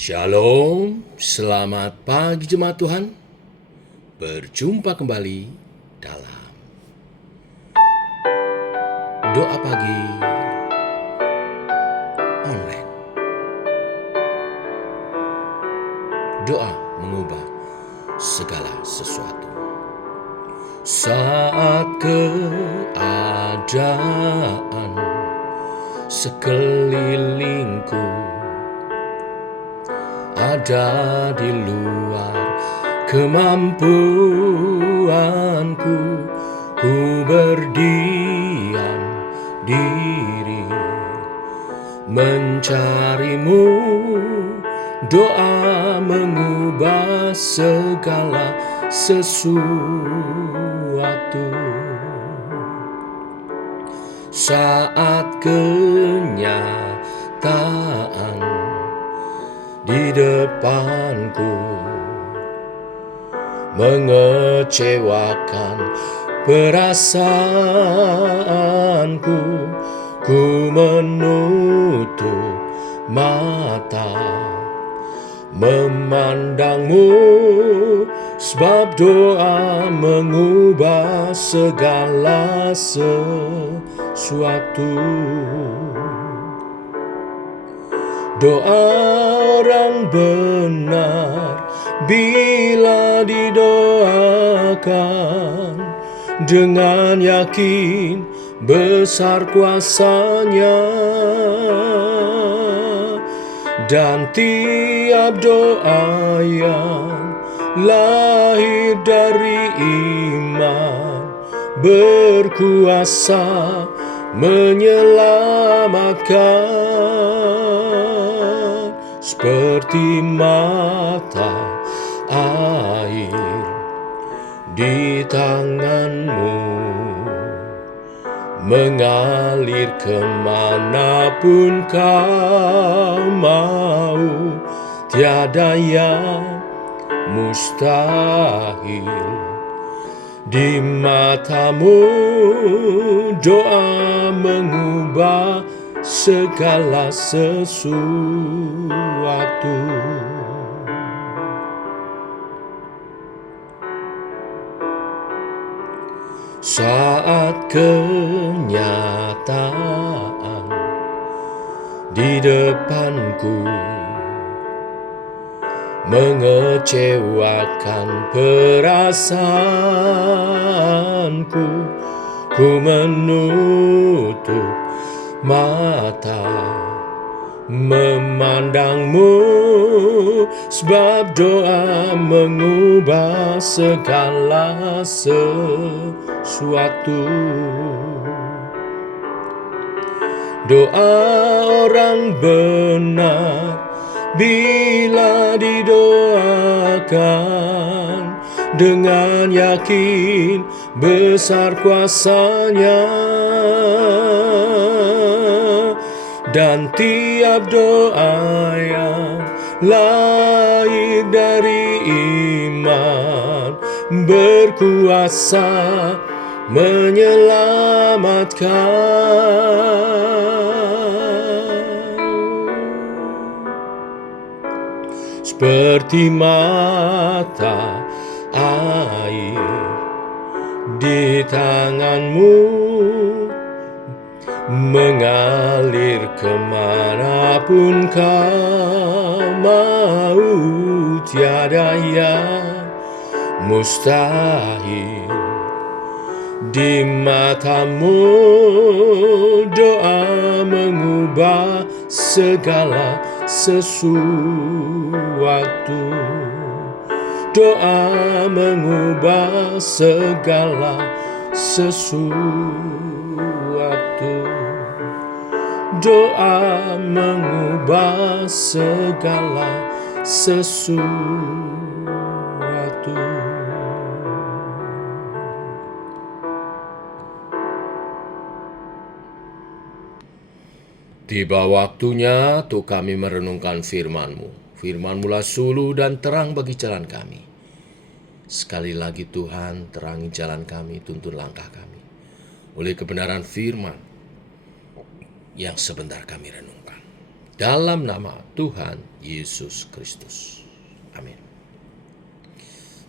Shalom, selamat pagi jemaat Tuhan. Berjumpa kembali dalam doa pagi online. Doa mengubah segala sesuatu. Saat keadaan sekelilingku ada di luar kemampuanku, ku berdiam diri mencarimu. Doa mengubah segala sesuatu. Saat kenyataan di depanku mengecewakan perasaanku, ku menutup mata memandangmu, sebab doa mengubah segala sesuatu. Doa orang benar bila didoakan dengan yakin besar kuasanya, dan tiap doa yang lahir dari iman berkuasa menyelamatkan, seperti mata air di tanganmu, mengalir kemanapun kau mau. Tiada yang mustahil di matamu. Doa mengubah segala sesuatu. Saat kenyataan di depanku mengecewakan perasaanku, ku menutup mata memandangmu, sebab doa mengubah segala sesuatu. Doa orang benar bila didoakan dengan yakin besar kuasanya, dan tiap doa yang lahir dari iman berkuasa menyelamatkan, seperti mata air di tanganmu, mengalir kemanapun kau mau. Tiada yang mustahil di matamu. Doa mengubah segala sesuatu. Doa mengubah segala sesuatu. Doa mengubah segala sesuatu. Tiba waktunya untuk kami merenungkan firman-Mu. Firman-Mu-lah suluh dan terang bagi jalan kami. Sekali lagi Tuhan, terangi jalan kami, tuntun langkah kami oleh kebenaran firman yang sebentar kami renungkan. dalam nama Tuhan Yesus Kristus. Amin.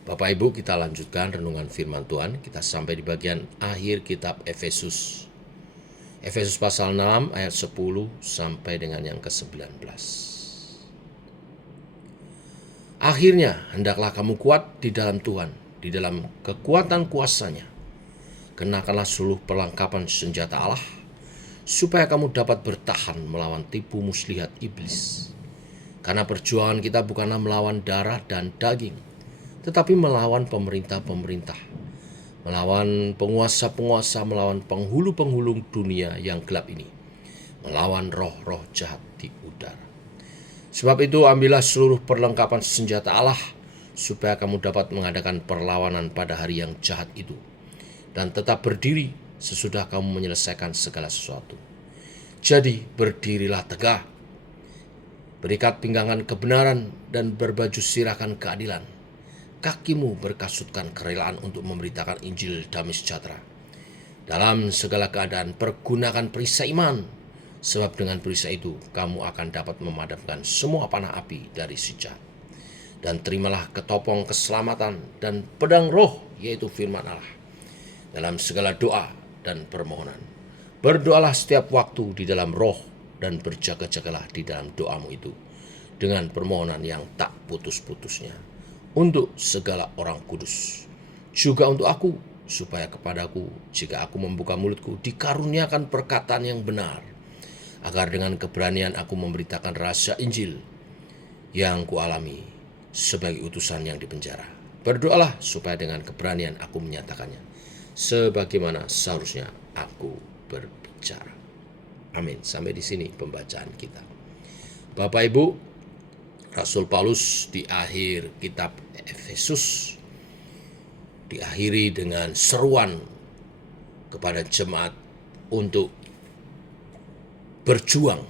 Bapak Ibu, kita lanjutkan renungan firman Tuhan. Kita sampai di bagian akhir kitab Efesus. Efesus pasal 6 ayat 10 sampai dengan yang ke-19. Akhirnya, hendaklah kamu kuat di dalam Tuhan, di dalam kekuatan kuasa-Nya. Kenakanlah seluruh perlengkapan senjata Allah, supaya kamu dapat bertahan melawan tipu muslihat iblis. Karena perjuangan kita bukanlah melawan darah dan daging, tetapi melawan pemerintah-pemerintah, melawan penguasa-penguasa, melawan penghulu-penghulu dunia yang gelap ini, melawan roh-roh jahat di udara. Sebab itu ambillah seluruh perlengkapan senjata Allah, supaya kamu dapat mengadakan perlawanan pada hari yang jahat itu, dan tetap berdiri sesudah kamu menyelesaikan segala sesuatu. Jadi berdirilah tegak, berikat pinggangan kebenaran, dan berbaju sirahkan keadilan. Kakimu berkasutkan kerelaan untuk memberitakan Injil damai sejahtera. Dalam segala keadaan pergunakan perisai iman, sebab dengan perisai itu kamu akan dapat memadamkan semua panah api dari si jahat. Dan terimalah ketopong keselamatan dan pedang roh, yaitu firman Allah. Dalam segala doa dan permohonan, berdoalah setiap waktu di dalam roh, dan berjaga-jagalah di dalam doamu itu dengan permohonan yang tak putus-putusnya untuk segala orang kudus, juga untuk aku, supaya kepadaku, jika aku membuka mulutku, dikaruniakan perkataan yang benar, agar dengan keberanian aku memberitakan rahasia Injil yang kualami sebagai utusan yang dipenjara. Berdoalah supaya dengan keberanian aku menyatakannya, sebagaimana seharusnya aku berbicara. Amin. Sampai di sini pembacaan kita. Bapak Ibu, Rasul Paulus di akhir kitab Efesus diakhiri dengan seruan kepada jemaat untuk berjuang.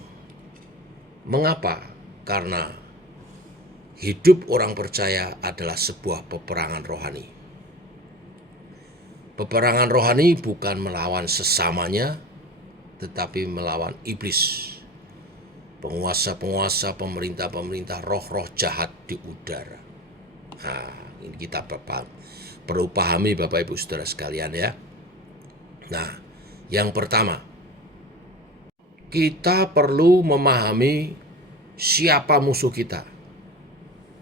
Mengapa? Karena hidup orang percaya adalah sebuah peperangan rohani. Peperangan rohani bukan melawan sesamanya, tetapi melawan iblis, penguasa-penguasa, pemerintah-pemerintah, roh-roh jahat di udara. Nah, ini kita perlu pahami Bapak Ibu Saudara sekalian ya. Nah, yang pertama, kita perlu memahami siapa musuh kita,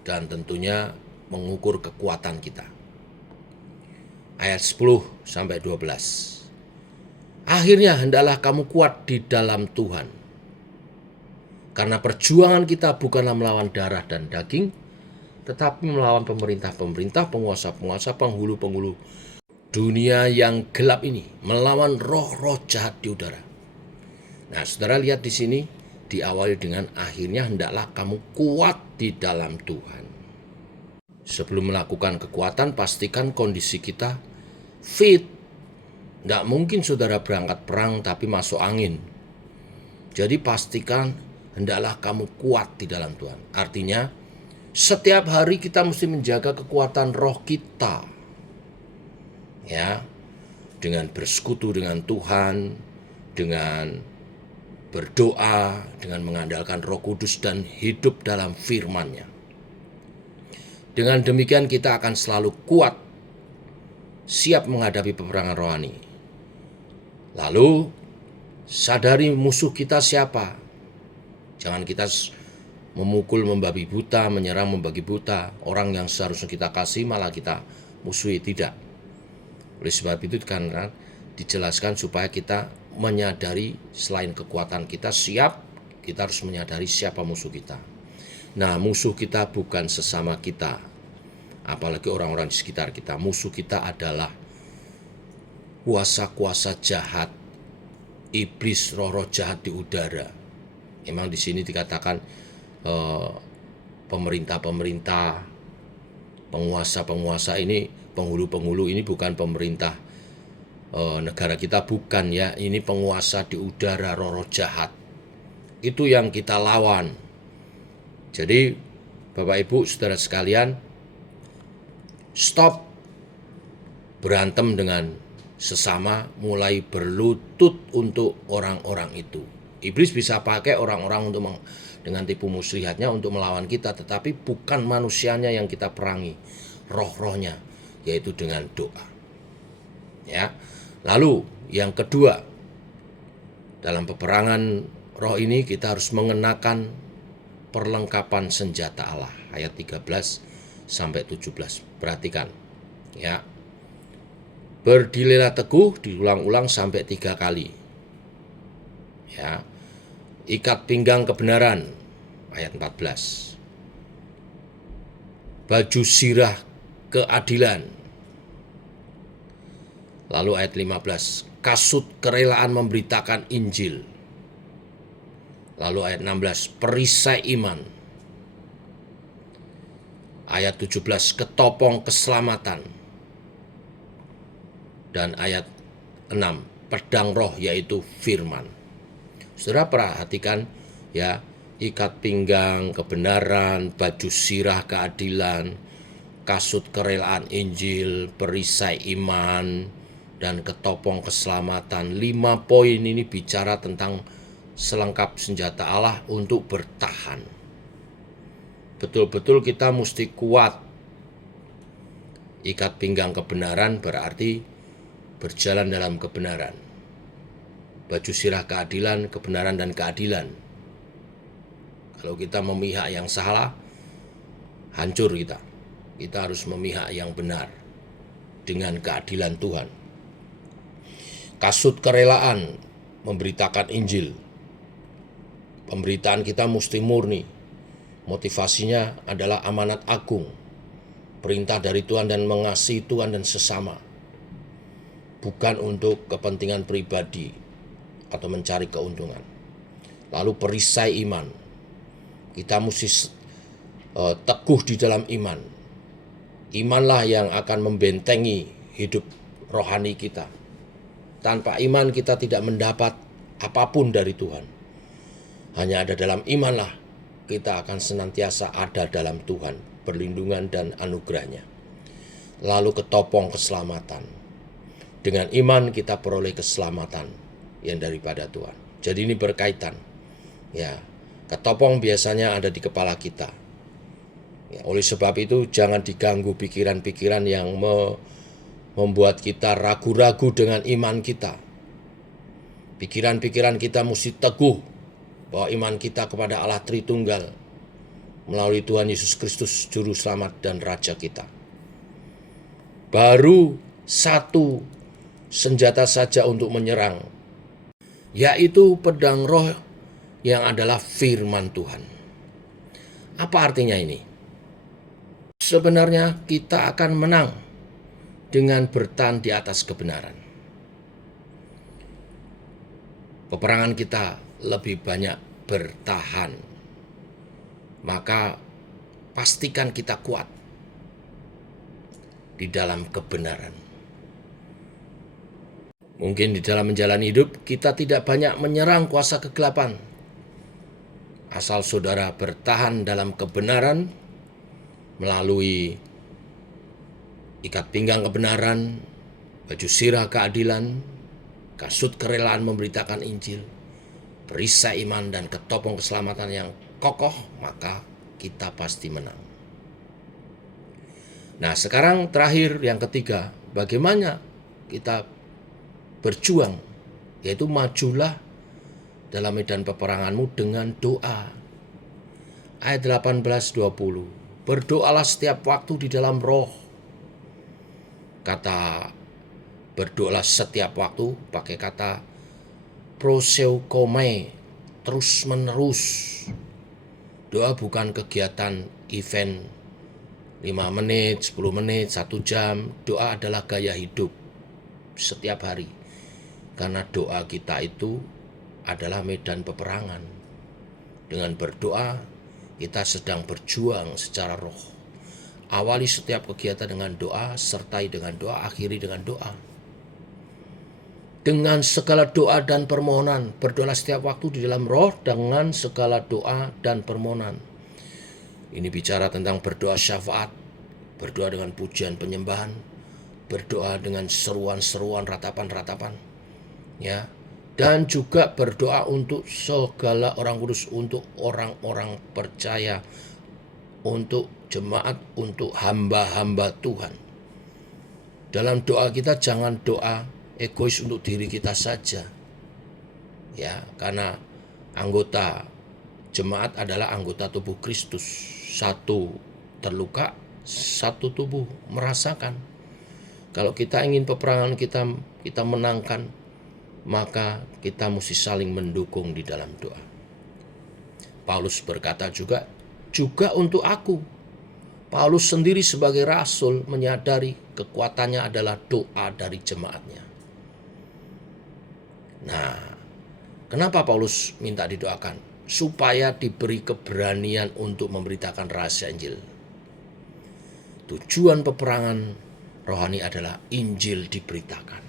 dan tentunya mengukur kekuatan kita. Ayat 10 sampai 12. Akhirnya hendaklah kamu kuat di dalam Tuhan. Karena perjuangan kita bukanlah melawan darah dan daging, tetapi melawan pemerintah-pemerintah, penguasa-penguasa, penghulu-penghulu dunia yang gelap ini, melawan roh-roh jahat di udara. Nah, saudara lihat di sini diawali dengan akhirnya hendaklah kamu kuat di dalam Tuhan. Sebelum melakukan kekuatan, pastikan kondisi kita fit. Tidak mungkin saudara berangkat perang tapi masuk angin. Jadi pastikan hendaklah kamu kuat di dalam Tuhan. Artinya setiap hari kita mesti menjaga kekuatan roh kita, ya, dengan bersekutu dengan Tuhan, dengan berdoa, dengan mengandalkan Roh Kudus dan hidup dalam firman-Nya. Dengan demikian kita akan selalu kuat, siap menghadapi peperangan rohani. Lalu sadari musuh kita siapa. Jangan kita memukul, membabi buta, menyerang, membagi buta orang yang seharusnya kita kasih, malah kita musuhi. Tidak. Oleh sebab itu kan dijelaskan supaya kita menyadari selain kekuatan kita siap, kita harus menyadari siapa musuh kita. Nah, musuh kita bukan sesama kita, apalagi orang-orang di sekitar kita. Musuh kita adalah kuasa-kuasa jahat, iblis, roh-roh jahat di udara. Memang di sini dikatakan pemerintah-pemerintah, penguasa-penguasa ini, penghulu-penghulu ini bukan pemerintah negara kita, bukan ya. Ini penguasa di udara, roh-roh jahat. Itu yang kita lawan. Jadi Bapak Ibu Saudara sekalian, stop berantem dengan sesama, mulai berlutut untuk orang-orang itu. Iblis bisa pakai orang-orang dengan tipu muslihatnya untuk melawan kita, tetapi bukan manusianya yang kita perangi, roh-rohnya, yaitu dengan doa. Ya. Lalu yang kedua, dalam peperangan roh ini kita harus mengenakan perlengkapan senjata Allah, ayat 13 sampai 17. Perhatikan, ya. Berdirilah teguh, diulang-ulang sampai 3 kali. Ya. Ikat pinggang kebenaran, ayat 14. Baju sirah keadilan. Lalu ayat 15, kasut kerelaan memberitakan Injil. Lalu ayat 16, perisai iman. Ayat 17, ketopong keselamatan. Dan ayat 6, pedang roh yaitu firman. Saudara perhatikan ya, ikat pinggang kebenaran, baju sirah keadilan, kasut kerelaan Injil, perisai iman, dan ketopong keselamatan. 5 poin ini bicara tentang selengkap senjata Allah untuk bertahan. Betul-betul kita mesti kuat. Ikat pinggang kebenaran berarti berjalan dalam kebenaran. Baju sirah keadilan, kebenaran dan keadilan. Kalau kita memihak yang salah, hancur kita. Kita harus memihak yang benar dengan keadilan Tuhan. Kasut kerelaan memberitakan Injil. Pemberitaan kita mesti murni. Motivasinya adalah amanat agung, perintah dari Tuhan dan mengasihi Tuhan dan sesama. Bukan untuk kepentingan pribadi atau mencari keuntungan. Lalu perisai iman. Kita mesti teguh di dalam iman. Imanlah yang akan membentengi hidup rohani kita. Tanpa iman kita tidak mendapat apapun dari Tuhan. Hanya ada dalam imanlah kita akan senantiasa ada dalam Tuhan, perlindungan dan anugerahnya. Lalu ketopong keselamatan. Dengan iman kita peroleh keselamatan yang daripada Tuhan. Jadi ini berkaitan. Ya, ketopong biasanya ada di kepala kita. Ya, oleh sebab itu jangan diganggu pikiran-pikiran yang membuat kita ragu-ragu dengan iman kita. Pikiran-pikiran kita mesti teguh bahwa iman kita kepada Allah Tritunggal melalui Tuhan Yesus Kristus Juru Selamat dan Raja kita. Baru satu senjata saja untuk menyerang, yaitu pedang roh yang adalah firman Tuhan. Apa artinya ini? Sebenarnya kita akan menang dengan bertahan di atas kebenaran. Peperangan kita lebih banyak bertahan. Maka pastikan kita kuat di dalam kebenaran. Mungkin di dalam menjalani hidup kita tidak banyak menyerang kuasa kegelapan. Asal saudara bertahan dalam kebenaran melalui ikat pinggang kebenaran, baju sirah keadilan, kasut kerelaan memberitakan Injil, perisai iman dan ketopong keselamatan yang kokoh, maka kita pasti menang. Nah, sekarang terakhir yang ketiga, bagaimana kita berjuang, yaitu majulah dalam medan peperanganmu dengan doa. Ayat 18-20, berdoalah setiap waktu di dalam roh. Kata berdoalah setiap waktu pakai kata proseukome, terus menerus. Doa bukan kegiatan event 5 menit, 10 menit, 1 jam. Doa adalah gaya hidup setiap hari. Karena doa kita itu adalah medan peperangan. Dengan berdoa, kita sedang berjuang secara roh. Awali setiap kegiatan dengan doa, sertai dengan doa, akhiri dengan doa. Dengan segala doa dan permohonan, berdoalah setiap waktu di dalam roh dengan segala doa dan permohonan. Ini bicara tentang berdoa syafaat, berdoa dengan pujian penyembahan, berdoa dengan seruan-seruan, ratapan-ratapan, ya, dan juga berdoa untuk segala orang kudus, untuk orang-orang percaya, untuk jemaat, untuk hamba-hamba Tuhan. Dalam doa kita jangan doa egois untuk diri kita saja, ya, karena anggota jemaat adalah anggota tubuh Kristus. Satu terluka, satu tubuh merasakan. Kalau kita ingin peperangan kita menangkan, maka kita mesti saling mendukung di dalam doa. Paulus berkata juga untuk aku. Paulus sendiri sebagai rasul menyadari kekuatannya adalah doa dari jemaatnya. Nah, kenapa Paulus minta didoakan? Supaya diberi keberanian untuk memberitakan rahasia Injil. Tujuan peperangan rohani adalah Injil diberitakan.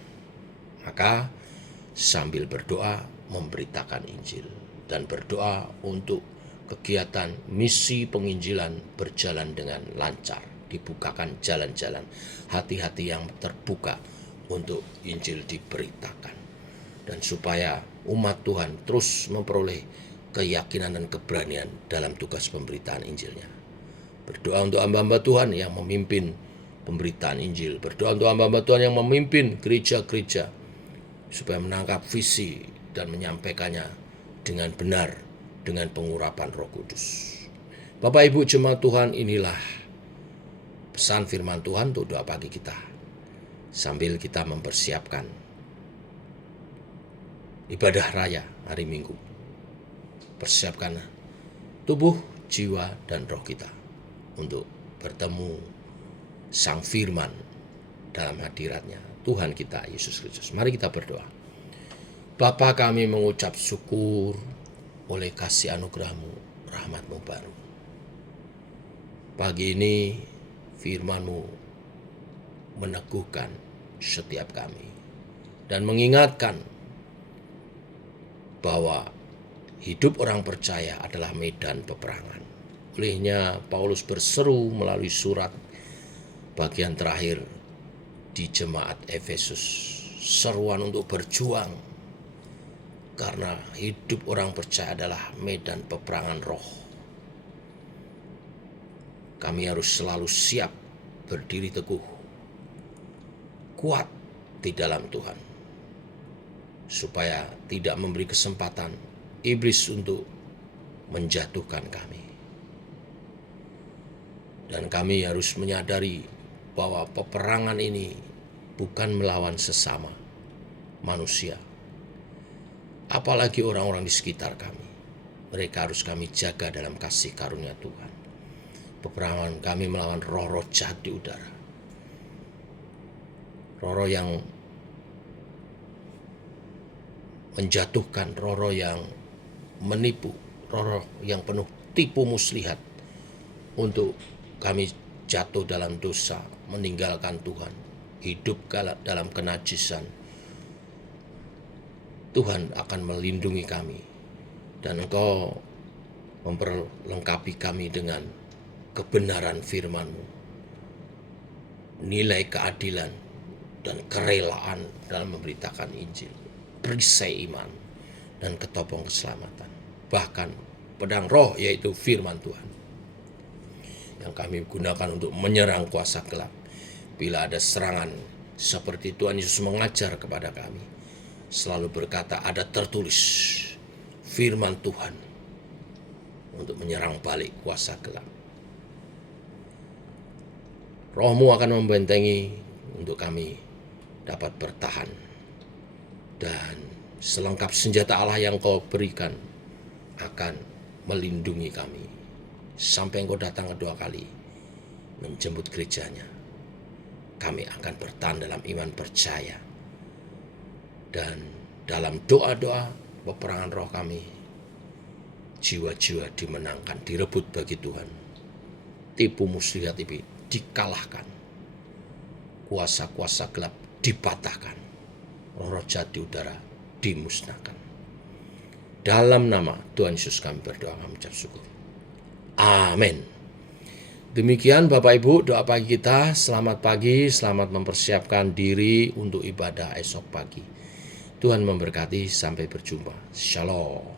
Maka sambil berdoa memberitakan Injil dan berdoa untuk kegiatan misi penginjilan berjalan dengan lancar, dibukakan jalan-jalan, hati-hati yang terbuka untuk Injil diberitakan, dan supaya umat Tuhan terus memperoleh keyakinan dan keberanian dalam tugas pemberitaan Injilnya. Berdoa untuk hamba-hamba Tuhan yang memimpin pemberitaan Injil, berdoa untuk hamba-hamba Tuhan yang memimpin gereja-gereja supaya menangkap visi dan menyampaikannya dengan benar dengan pengurapan Roh Kudus. Bapak Ibu jemaat Tuhan, inilah pesan firman Tuhan untuk doa pagi kita sambil kita mempersiapkan ibadah raya hari Minggu. Persiapkan tubuh, jiwa, dan roh kita untuk bertemu Sang Firman dalam hadiratnya Tuhan kita Yesus Kristus. Mari kita berdoa. Bapa, kami mengucap syukur oleh kasih anugerah-Mu, rahmat-Mu baru. Pagi ini firman-Mu meneguhkan setiap kami dan mengingatkan bahwa hidup orang percaya adalah medan peperangan. Olehnya Paulus berseru melalui surat bagian terakhir di jemaat Efesus, seruan untuk berjuang, karena hidup orang percaya adalah medan peperangan roh. Kami harus selalu siap berdiri teguh, kuat di dalam Tuhan, supaya tidak memberi kesempatan iblis untuk menjatuhkan kami. Dan kami harus menyadari bahwa peperangan ini bukan melawan sesama manusia, apalagi orang-orang di sekitar kami. Mereka harus kami jaga dalam kasih karunia Tuhan. Peperangan kami melawan roh-roh jahat di udara, roh-roh yang menjatuhkan, roh-roh yang menipu, roh-roh yang penuh tipu muslihat untuk kami jatuh dalam dosa, meninggalkan Tuhan, hidup dalam kenajisan. Tuhan akan melindungi kami, dan Engkau memperlengkapi kami dengan kebenaran firman-Mu, nilai keadilan dan kerelaan dalam memberitakan Injil, perisai iman dan ketopong keselamatan, bahkan pedang roh yaitu firman Tuhan yang kami gunakan untuk menyerang kuasa gelap. Bila ada serangan, seperti Tuhan Yesus mengajar kepada kami, selalu berkata, ada tertulis firman Tuhan untuk menyerang balik kuasa gelap. Roh-Mu akan membentengi untuk kami dapat bertahan, dan selengkap senjata Allah yang Kau berikan akan melindungi kami sampai Engkau datang kedua kali menjemput gerejanya. Kami akan bertahan dalam iman percaya, dan dalam doa-doa peperangan roh kami, jiwa-jiwa dimenangkan, direbut bagi Tuhan. Tipu muslihat itu dikalahkan, kuasa-kuasa gelap dipatahkan, roh-roh jahat di udara dimusnahkan. Dalam nama Tuhan Yesus kami berdoa, kami ucap syukur. Amin. Demikian Bapak Ibu doa pagi kita. Selamat pagi, selamat mempersiapkan diri untuk ibadah esok pagi. Tuhan memberkati, sampai berjumpa. Shalom.